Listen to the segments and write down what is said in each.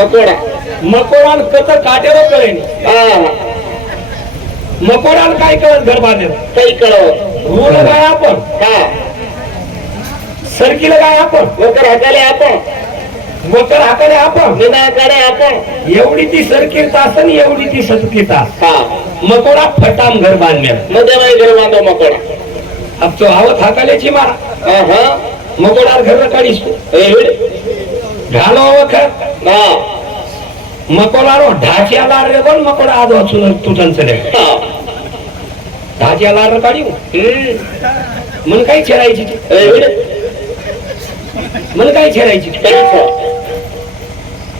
मकोडा मकोडान कत काटेरो कळे मकोडाला काय कळत घर बांधेल काही कळव रूल काय आपण सरकीला काय आपण वकर हाकाले आपण वकर हाकाले आपण विनायकाडे आपण एवढी ती सरकीर तास आणि एवढी ती सतकी तास हा मकोडा फटाम घर बांधण्यात मध्ये नाही घर बांधव मकोडा अब तो आवत हाकाल्याची मारा हा मकोडार घर काढीस तू घालो वखर हा मकोडारो ढाच्याला रे पण मकोडा आज वाचून तुटन चले ढाच्याला रे काढी मन काही छेडायची मन काही छेडायची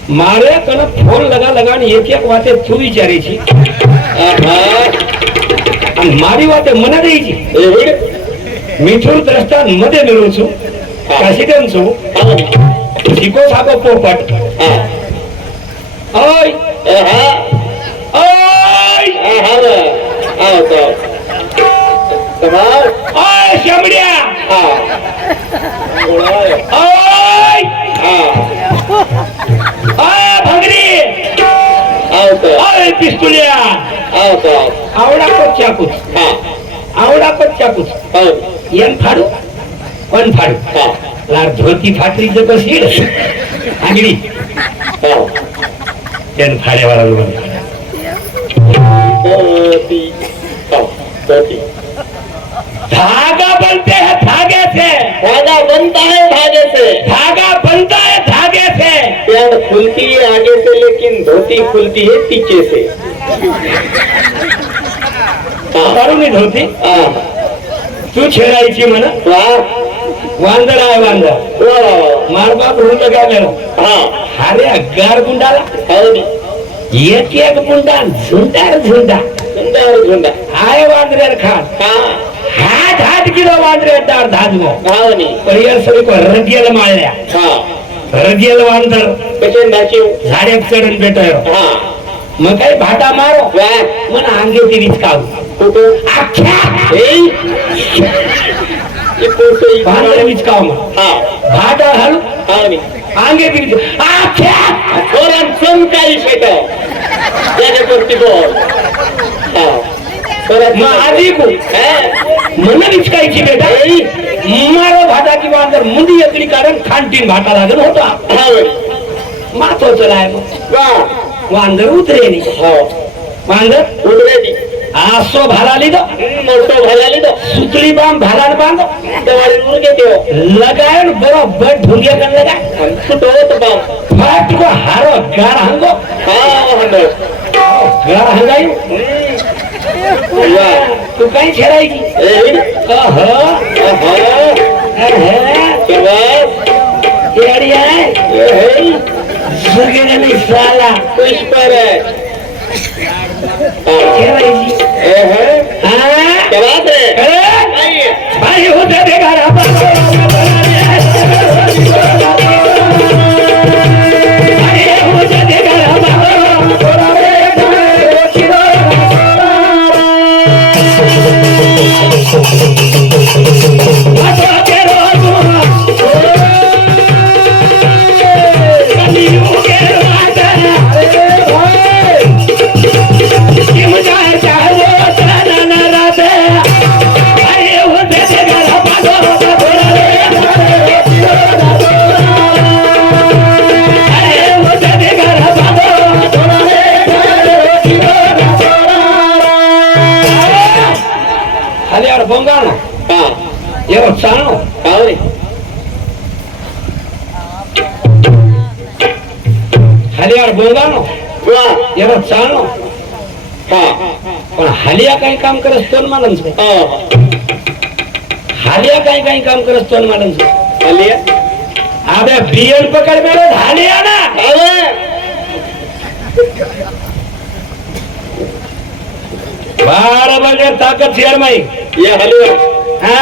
मारे कन फोन लगा लगा आणि एक एक वाते तू विचारायची आणि मारी वाते मन द्यायची मिठूर द्रष्टा मध्ये मिळवचू काशी त्यांचो शिको साको पोपट ओय ओय ओय शमड्या ओय ओय भगरी ओय पिस्तुल्या आवडा चाकूच आवडा चाकूच यन फाडू पण फाडू लार धोती फाटरीचं कशी आगडी त्यान फाड्यावाला धागा बनते हैं धागे से धागा बनता है धागे से धागा बनता है धागे से पैंट खुलती है आगे से लेकिन धोती खुलती है पीछे से नहीं धोती तू छेडायची म्हणा वांदर आहे वांदर मार बाप रुंद गावलेला अरे अगार गुंडाला एक एक गुंडा झुंडार झुंडा झुंडावर झुंडा आहे वांदरेर खान हात हात किलो वांदरेर दार धाजगो भावनी परियर सरी को रगियल माळल्या रगियल वांदर कसे नाचिव झाड्यात चढून भेटायो मग काही भाटा मारो मन अंगे ती विचकाव अख्ख्या भांडर विचकाव भाटा हल अंगे ती अख्ख्या थोडं चमकाई शेट त्याने करती बोल आधी मन विचकायची बेटा मारो भाटा की वांदर मुंडी एकडी कारण खांटीन भाटा लागल होता मातो चलाय वांदर उतरेनी वांदर उतरेनी आसो भालाली दो मोठो भालाली दो सुतली बाम भालान बांधो दवारी मुर्गे देव लगायन बरोबर ढुंगे कर लगा फुटवत बाम फाट को हारो गार हंगो हंगो गार हंगायू तू काही छेडायची येडी आहे सुगे नाही साला पुष्पर छेडायची क्या बात है भाई होते देखा बोंगानो एवढं चालू हलियार बोंगानो एवढं चालू पण हालिया काही काम करत तो मानस हालिया काही काम करत तो मानस हालिया अबे बियन पकड मेरे हालिया ना बारा बजे ताकत शेअर माई या हलिया हा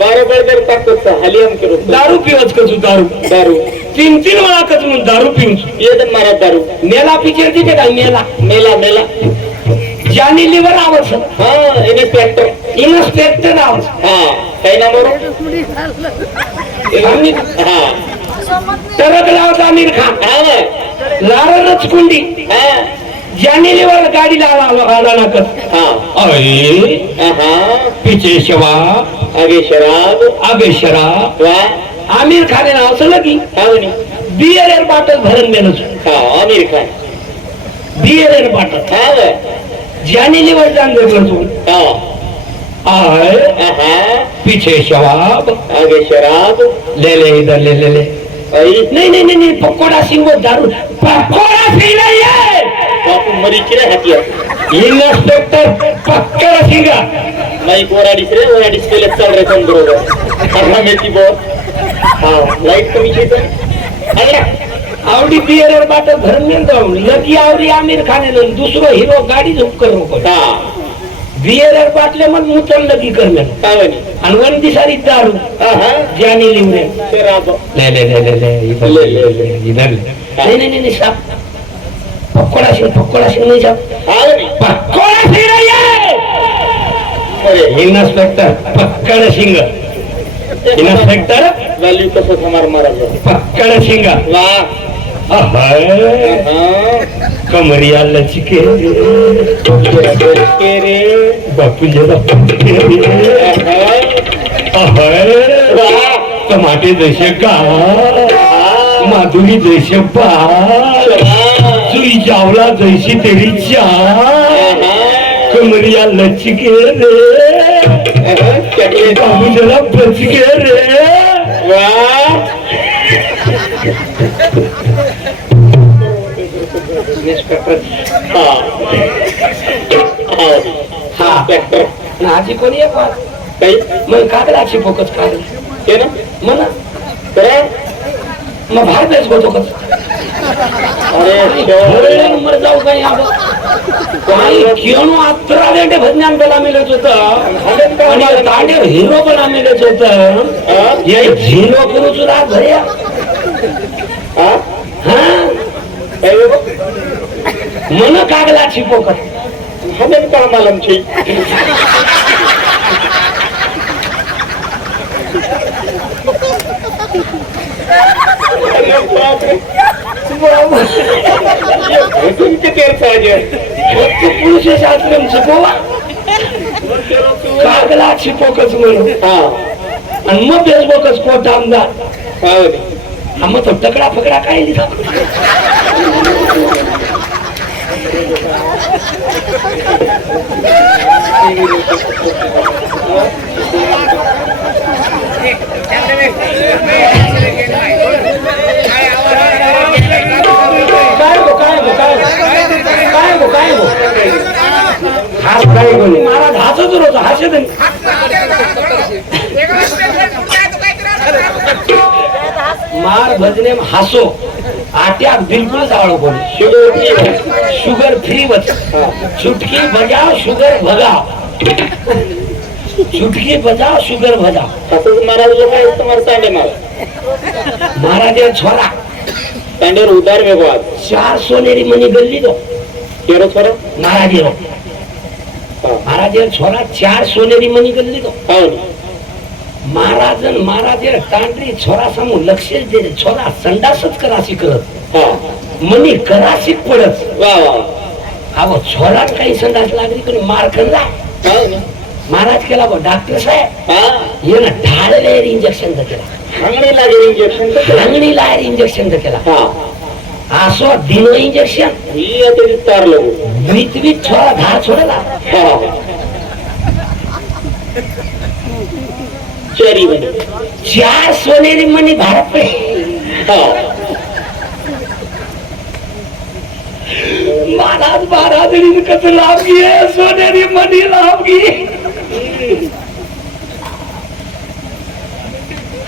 12 बजे ताकत हलियम करू दारू पिवच कचू दारू दारू 3 वेळा कचून दारू पिऊच येदन मारा दारू मेला पिक्चर तिथे काय मेला मेला मेला जानी लिव्हर आवडस इन्स्पेक्टर आवडस काही ना बरो टरक लावता आमिर खान लारच कुंडी जानेलीवर गाडीला आला नाकत पिछे शराब आगे शराब आमिर खाने नाव असं की बियर बाटल भरून मेलच आमिर खान बियर बाटल जानेलीवर जान तू पीछे शराब आगे शराब ले ले इधर ले ले ले नहीं पकोड़ा सिंह वो दारू पकोड़ा सिंह नहीं है बापू मरी चिरे हातिया इंस्पेक्टर पकोड़ा सिंह माइक वराडीस केले चाल रे कोण बरोबर करना मेथी बॉस लाईट कमी छे तर आवडी बियर बाटल भरून नेतो लगी आवडी आमिर खान ने दुसरो हीरो गाडी झुक करो बियर बाटले मग मुतल लगी करले आणि वन दिसारी दारू जानी लिवरे शराब ले ले ले ले ले इधर नहीं साहब पकोड़ा सिंह नहीं साहब पकोड़ा सिंह नहीं है अरे इंस्पेक्टर पकड़ सिंह इंस्पेक्टर वैल्यू कसं हमार महाराज पकड़ सिंह वाह कमरिया लचके रे बापू टमाटे जैसे का माधुरी जैसे बाल सुई चावला जैसी तेरी चाल कमरिया लचके रे बाबू जरा बच के रे आजी कोणी काही मग कागदाची फोकस काढली ना म्हणा मग बाहेर बेस होतो का अरे जाऊ काही घेऊन 11 घंटे भजनान पेला मिळत होत तांडे हिरो पण मिळत होत झिरो करू सुद्धा भर्या मन कागदाची फोकस हमें का मालूम छे पुरुष शास्त्र शिकवा कागदाची फोकस म्हणून आणि मग बेसबोकस कोट आमदार मग तो तकडा फकडा काय लिहा महाराज हसत होतो हसत मार भजने हसो आट्या बिलकुल जावळ कोणी शुगर फ्री वच चुटकी बजाव शुगर भगाव चुटकी बजाव शुगर भजाव असंच महाराज लोक आहेत तुम्हाला सांडे महाराज महाराज छोरा सांडेर उदार व्यवहार 4 सोनेरी मनी गल्ली दो केरो छोरा महाराज छोरा 4 सोनेरी मनी गल्ली दो महाराज तांडरी छोरा समोर लक्षच दे छोरा संडासच कराशी करत मनी कराशी पडत वा वा छोरा काही संडास लागली पण मार करला महाराज केला बा डॉक्टर साहेब ये ना ढाळले इंजेक्शन केला अंगणी लायर इंजेक्शन केला असो दिनो इंजेक्शन वीत छोरा धार छोडला चरी मनी 4 सोनेरी मनी भारत पे महाराज कस लाभ घे सोनेरी मनी लाभ घे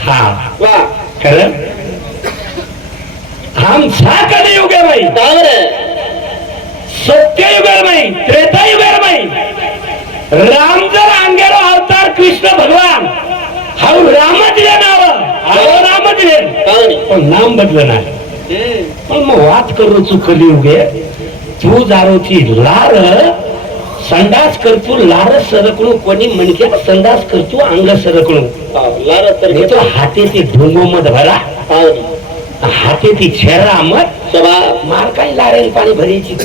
वाह खरं हम साकड युग आहे बाई सत्य युग आहे बाई त्रेता युग आहे बाई राम जर अंगेरो अवतार कृष्ण भगवान हा रामच रामच पण नाम बदल नाही पण मग वाद करू चुकली उगे तू जारोची लार संडास करतो लार सरकणू कोणी म्हणके संडास करतो अंग सरकणू लार तो हाती ती ढोंगो मध भरा हाते ती छेरा मत मार काही लारेल पाणी भरायची तू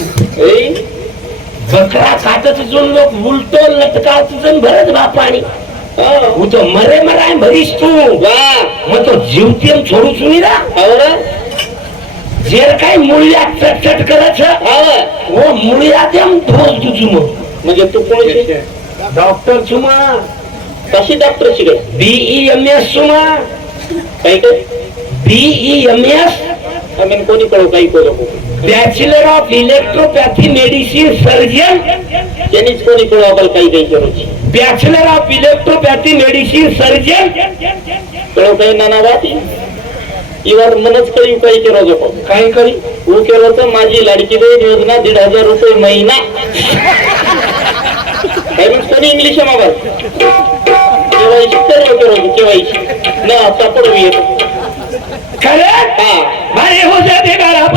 बकरा काटत जून लोक उलटो लटका तुझं भरत बा पाणी तो मरे मराय भरीस तू मग तो जीवतेम छोडू चुनी रा जेर काही मुळ्या चटचट करत हो मुळ्या तेम ढोस तुझू मग म्हणजे तू कोणी डॉक्टर चुमा कशी डॉक्टर शिकाय BEMS चुमा काही काय BEMS आम्ही कोणी कळू काही करू बॅचलर ऑफ इलेक्ट्रोपॅथी मेडिसिन सर्जन त्यांनीच कोणी कळू आपण काही काही करू बॅचलर ऑफ इलेक्ट्रोपॅथी मेडिसिन सर्जन कळू काही नाना बाती इवर मनच काही काही केलं जपो काही करी तू केलं तर माझी लाडकी बहीण योजना 1,500 रुपये महिना काही मग कोणी इंग्लिश आहे मग केवायसी सर्व केलं केवायसी न आता पडवी येतो खरं हा भारी हो जाते गारा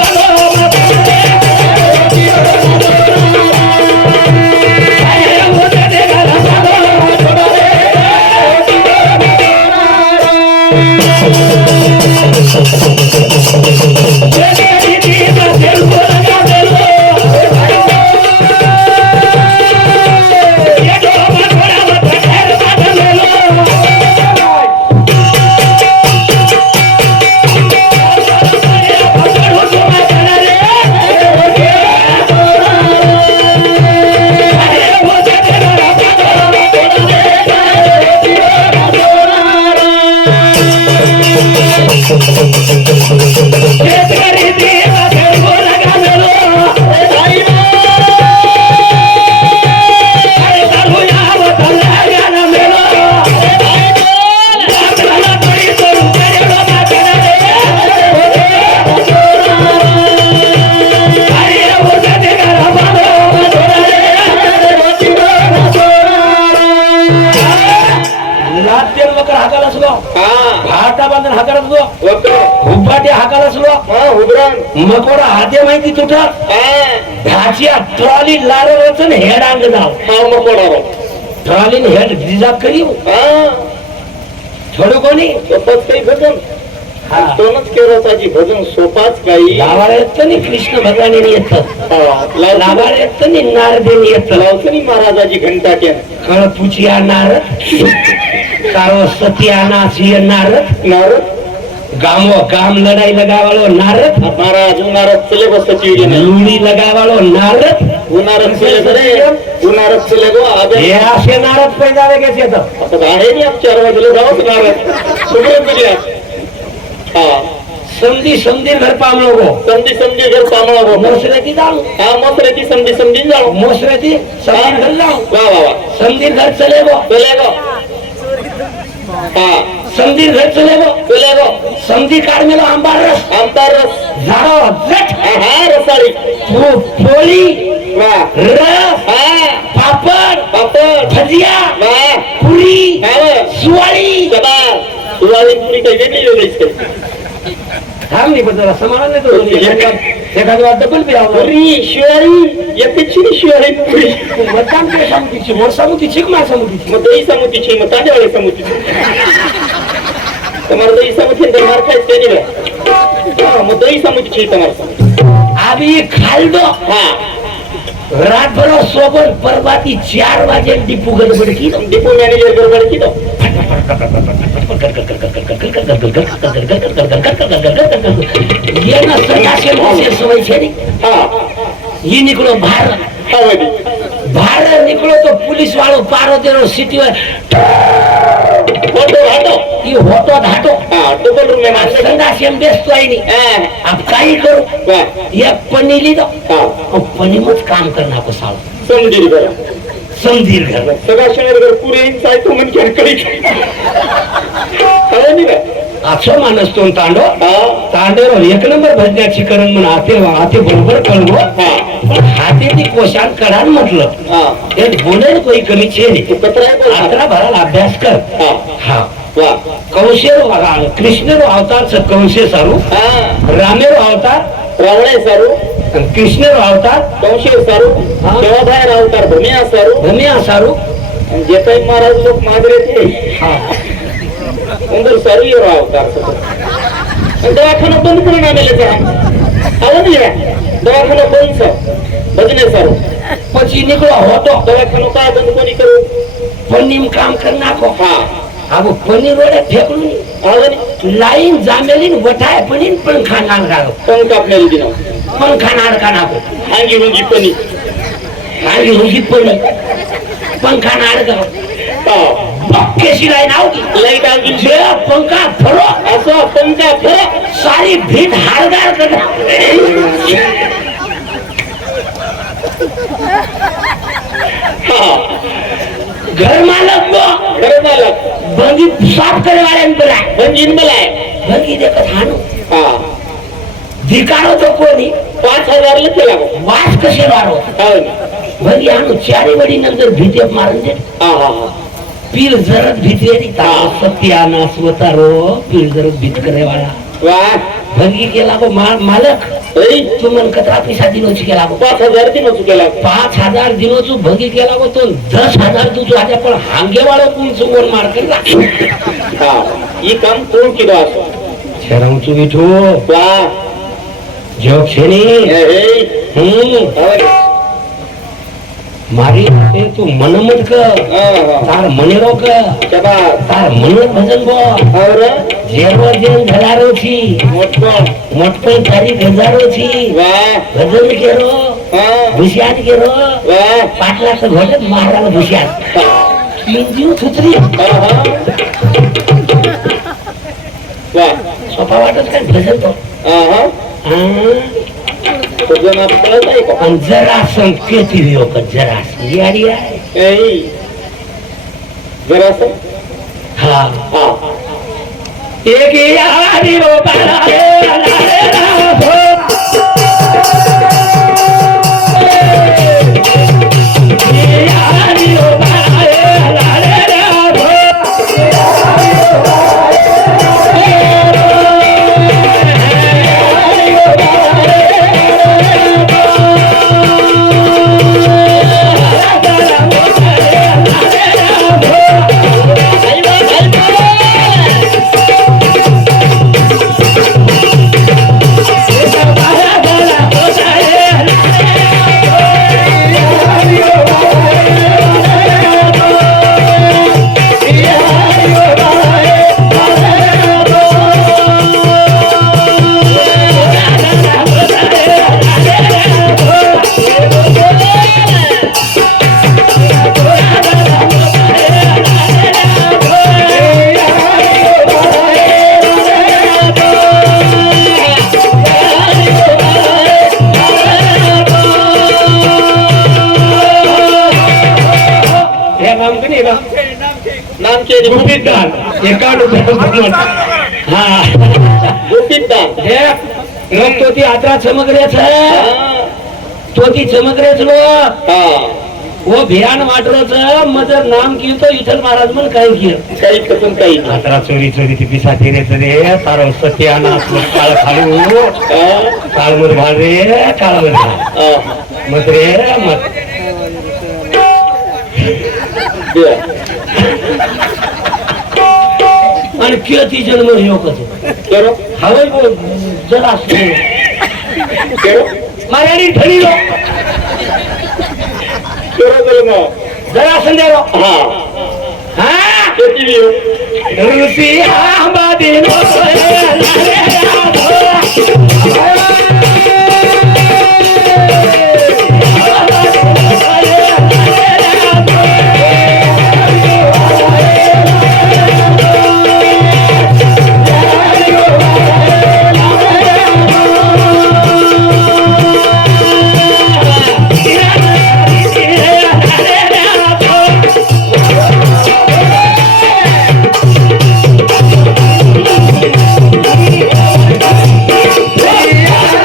मकोडा हाते माहिती तुझा भाच्या ट्रॉली लारवच हेड अंग जाव मकोडा ट्रॉली हेड जिजा करी थोडं कोणी सोपाच काही भजन दोनच केरळाची भजन सोपाच काही लावाळ येत नाही कृष्ण भगवान येत लावाळ येत नाही नारदेनी येत लावत नाही महाराजाची घंटा क्या कळपुची नारद सरस्वती नाची नारद नारद गामो गाम लढाई लगावाळो नारद महाराज उन्हारत चले बसती लुडी लगावाळो नारद उन्हारत चले रे उन्हारत चले गो हे असे नारद पैदा लगेच येत आता आहे नाही आप 4 वाजले जावच नारद सुगरण तुझ्या हा समधी समधी घर पामलो गो समधी घर पामलो गो मोसऱ्याची जाऊ हा मोसऱ्याची समधी जाऊ मोसऱ्याची समधी घर जाऊ वा वा वा समधी घर चले गो हा समधी घर चले गो समधी काढमेलो आंबा रस झाडो जट हा रसाळी पोळी वा रस पापड भजिया पुरी सुवाळी सुवाळी पुरी काही वेगळी वेगळीच काही थांब नाही पण जरा समाधान नाही तो एखादी वाट डबल बी आवडली पुरी शिवाळी यापेक्षी शिवाळी पुरी मतदान काय समुतीची मोर समुतीची मा समुतीची मग दही समुतीची मग तांडेवाडी समुतीची तुम्हाला दही समुती मार खायचं ते नाही मग दही समुतीची तुम्हाला आम्ही खाल्लो हा रातभर सोबत परवाती 4 वाजे डिपू गडबड की डिपो मॅनेजर गडबड की ये ना सदाशे मोसे सवय छे हाँ ये निकलो बाहर बाहर निकलो तो पुलिस वालों पारो तेरो सिटी में फोटो हटो ये होतो धाटो हाँ डबल रूम में सदाशे में बेचतो ही नहीं अब काई करो ये पन्नी ली दो और पन्नी मत काम करना को साल समझी बरा समझीर घर सदाशे घर पूरे इंसाइड तो मन क्या करी खरं नाही का असं मानस तो तांडो तांडो एक नंबर भजण्याची करण म्हणून आते बरोबर कळवो हाते ती कोशान करा म्हटलं ते बोलेल कोई कमी छे नाही अकरा भराला अभ्यास कर हा कौशेरो कृष्णेरो अवतार कौशे सारू रामेरो अवतार रावणे सारू कृष्णेरो अवतार कौशे सारू देवाबाहेर अवतार भमिया सारू जे काही महाराज लोक मागरे ते उंदर सारू अवतार दवाखाना बंद करून आलेले आवाज या दवाखाना बंद सर बजने सर પછી નીકળો હોતો દવાખાનો કા બંધ કોની કરું પન્નીમ કામ કરી નાખો હા આવું પનીર વડે ફેકડું આવે લાઈન જામેલી વટાય પનીર પંખા નાખો પંખ આપને લીધી ના પંખા નાખા નાખો હાંગી રૂંગી પની હાંગી રૂંગી પની પંખા નાખો હા કેસી લાઈન આવगी લાઈટ આવી જે પંખા ફરો असं पंखा फर सारी भीत हारदार कर घर मालक घर मालक भंगी साफ करे वाले बोला भंगीन बोलाय भंगी देखत हानु हा धिकारो तो कोणी 5000 ला केला वास कसे वारो भंगी हानु चारी वडी नंतर भीते मारून दे हा हा हा पीर जरत भीते ता सत्यानाश वतारो पीर जरत भीत करे वाला वाह भंगी केला को मालक तू मन कतरा पैसा दिनोची केला को 5000 दिनोची केला 5000 दिनोचू भंगी केला को तो 10000 तुझो आजा पण हांगे वाळो कोण सुवर मार करला हा ई काम कोण केलो असो शरम चू बिठो वाह जोक छेनी मारी ते तू मन मत कर तार मने रोक तार मन भजन बो और जेरो जेन धलारो छी मोटपण तारी गजारो छी वाह भजन केरो भुसियात केरो वाह पाटला से घोड़े मारा भुसियात मिंजू थुतरी वाह सोपा वाटत काय भजन तो भजन आपल्याला नाही का आणि जरा संकेत लिहो का जरा यारी आहे जरासं हा हा एक यारी रो बाला रे राधो यारी रो बाला रे राधो नाम के गुपितदान एका हा गुपितदान हे लोक तो ती आत्रा चमकरेच तो ती चमकरेच लोक हा वो भियान वाटरोच मजर नाम की तो विठ्ठल महाराज मन काही किया काही कसं काही आत्रा चोरी चोरी ती पिसा तेरेच रे तारो सत्यानाश काळ खालू काळ मत भाल रे काळ मत रे मत आणि किती जन्म येऊ कसं केरो हवय बोल जरा केरो मायानी ठरी लो केरो जन्म जरा संदेरो हा हा किती लियो रुसी आंबादी नो Yeah.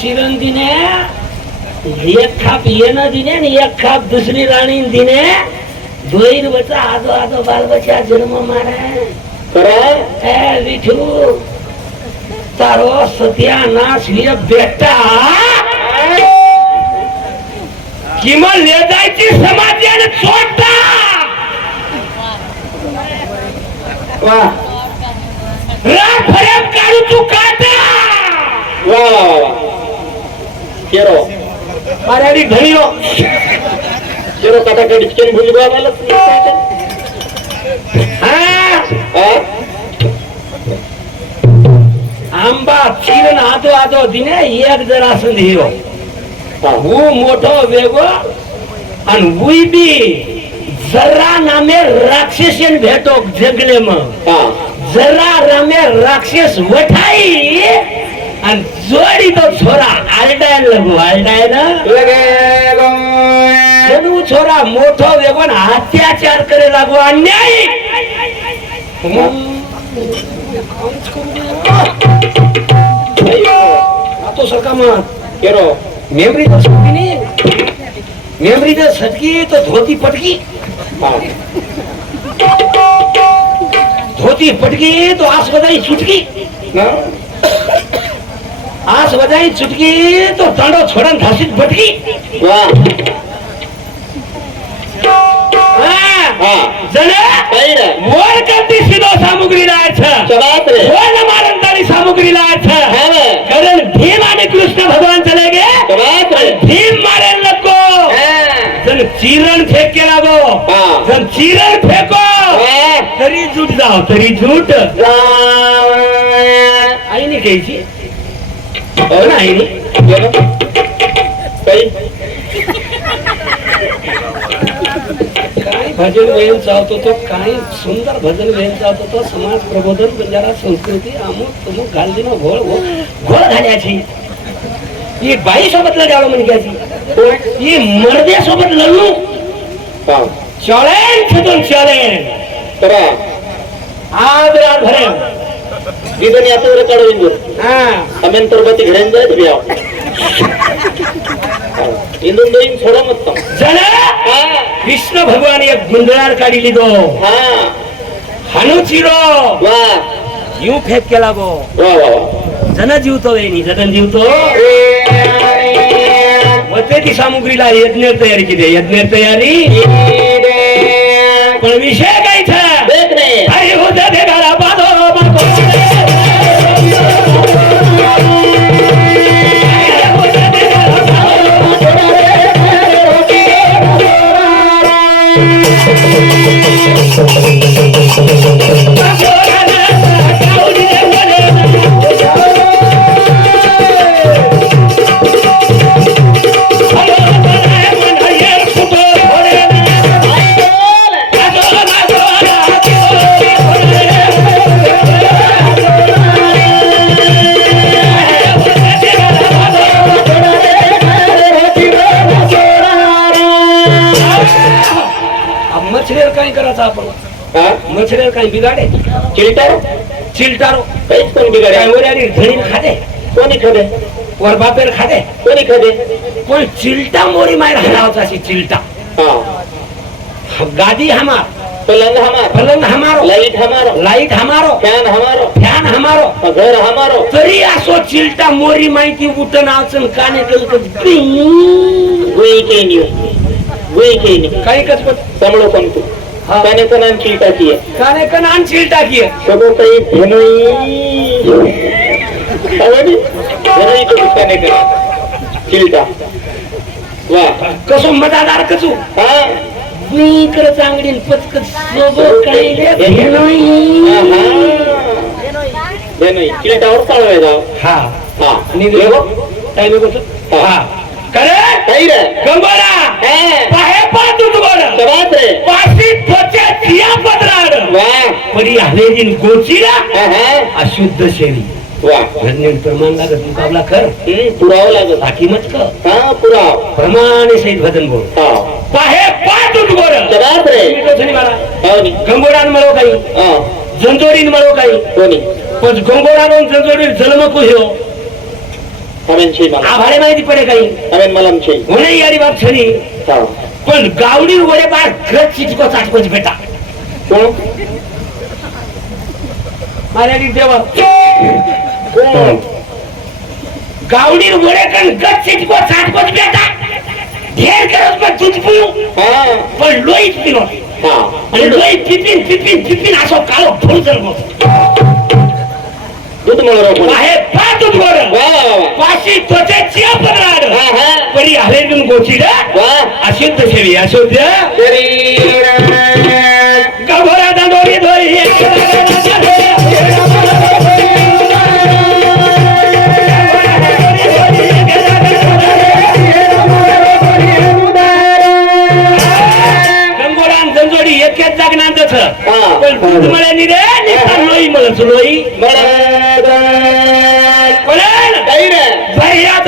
चिरण दिने एक खाप येणं दिने आणि एक खाप दुसरी राणी दिने दोन बचा आदो आदो बाल बचा जन्म मारे खरं विठू तारो सत्यानाश ये बेटा किमान ले जायची समाजाने चोटा वा रात फरेब काढू तू काटा वा वा वा केरो माराडी घडीलो केरो काटा कडीचकेन भूली बाबाला आंबा चिरण आदो आदो दिने एक जर असं हिरो हू मोठो वेगो आणि हुई बी जरा नामे राक्षसन भेटो जगले मग जरा नामे राक्षस वठाई आणि जोडी तो छोरा आलडायला लगू आलडाय ना जणू छोरा मोठो वेगो अत्याचार करे लागू अन्याय तो सरका मत केरो मेमरी तो सटकी नहीं मेमरी तो सटकी तो धोती पटकी धोती पटकी तो आस बजाई छुटकी आस बजाई छुटकी तो तांडो छोड़न धासित भटकी मोर करती सीधो सामुग्री लायचं मारंतानी सामुग्री लायचं कारण भीम आणि कृष्ण भगवान चले गे भीम मारेल नको जण चिरण फेक केला गो जण चिरण फेको तरी झूट जाव तरी झूट आईने घ्यायची हो ना आईने काय भजन वेळ चालतो तो काय सुंदर भजन वेळ चालतो तो समाज प्रबोधन बंजारा संस्कृती अमुक तमुक घालती ना घोळ घोळ घालायची ही बाई सोबत लढावं म्हणजे ही मर्दे सोबत लढू चळेन छतून चळेन तर आज रात भरे दिदन यातवर काढून आम्ही तरबती घरेन जायत बिया इंदून दोन थोडा मत कृष्ण भगवान एक गुंडळार काढी लिदो हानू चिरो वा यू फेक केला गो वा वा जन जीवतो वेणी जन जीवतो मग ती सामुग्रीला यज्ञ तयारी केली यज्ञ तयारी पण विषय काय अरे होता ते घाला पादो काय करायचं आपण मच्छर काय बिगाडे चिलटारो काहीच कोणी बिगाडे काय वरी धडीन खाते कोणी खडे वर बापेर खाते कोणी खडे कोण चिलटा मोरी मार हलावता अशी चिलटा गादी हमार पलंग हमारो लाइट हमारो फॅन हमारो घर हमारो तरी असो चिलटा मोरी माहिती उठन आवचन काने काही कचपट समळो पण तू काने कनान चिलटा किए काने कनान चिलटा किए सबो काही धेनोई आवडी धेनोई तो काने कना चिलटा वा कसो मदादार कसो इकडे चांगली पचकत सोबत काही धेनोई चिलटावर चालवायचा हा निघलो टाइम होतो हा करे काही रे गंगोरा पाहे पातू तुगोरा सवात रे पासी त्वचा थिया पदराड वाह परी हलेजीन गोचीला अशुद्ध शेरी वाह धन्य प्रमाण लागत मुकाबला कर पुरावा लागत हाकीमत कर हा पुरावा प्रमाणे सहित भजन बोल पाहे पातू तुगोरा सवात रे कोणी मला कोणी गंगोरान मरो काही जंजोरीन मरो काही कोणी पण गंगोरान जंजोरीन जन्म को ह्यो हमें छे मला आभाळे माहिती पडे काही हमें मलम छे होणे यारी बाप छनी हा पण गावडी वडे बार घरच चिटको चाटकोच बेटा कोण माराडी देवा कोण गावडी वडे कन घरच चिटको चाटकोच बेटा ढेर करत पण दूध पिऊ हा पण लोईच पिलो हा आणि लोई पिपिन पिपिन पिपिन असो काळो फुल जर दूध मला रोक आहे पाच दूध गोड वा वा वा पाशी त्वचे चिया पडणार हा हा परी हले तुम गोचीड वा अशुद्ध सेवी अशुद्ध शरीर गभरा दांडोरी धोरी गंगोराम जंजोडी एकेच जागनांतच पण दूध मला नि रे निकाल लोई मला लोई कोण काही रे भैया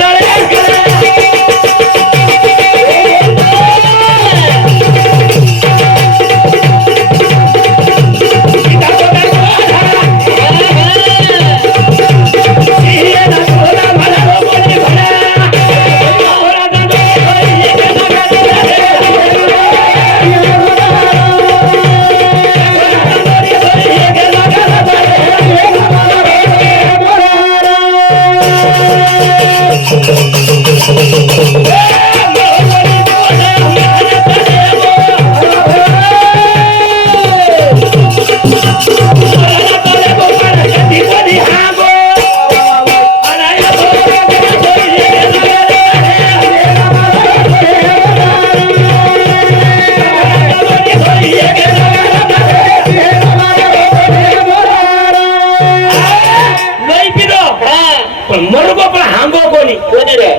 मरुगो पण हांगो कोणी कोणी रे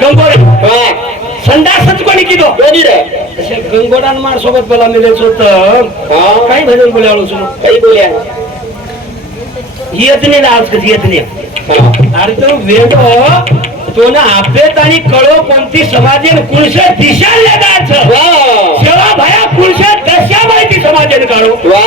गंगोरा वा संडासच कोणी किदो कोणी रे तसे गंगोरान मार सोबत मला मिळायचं होतं हा काही भजन बोले आलो सुनो काही बोल्या येत नाही ना आज कधी येत नाही हा अरे तो वेगळो तो ना आपलेत आणि कळो कोणती समाजेन कुळश दिशा लगायचं वा सेवा भया कुळश दशा माहिती समाजेन काढो वा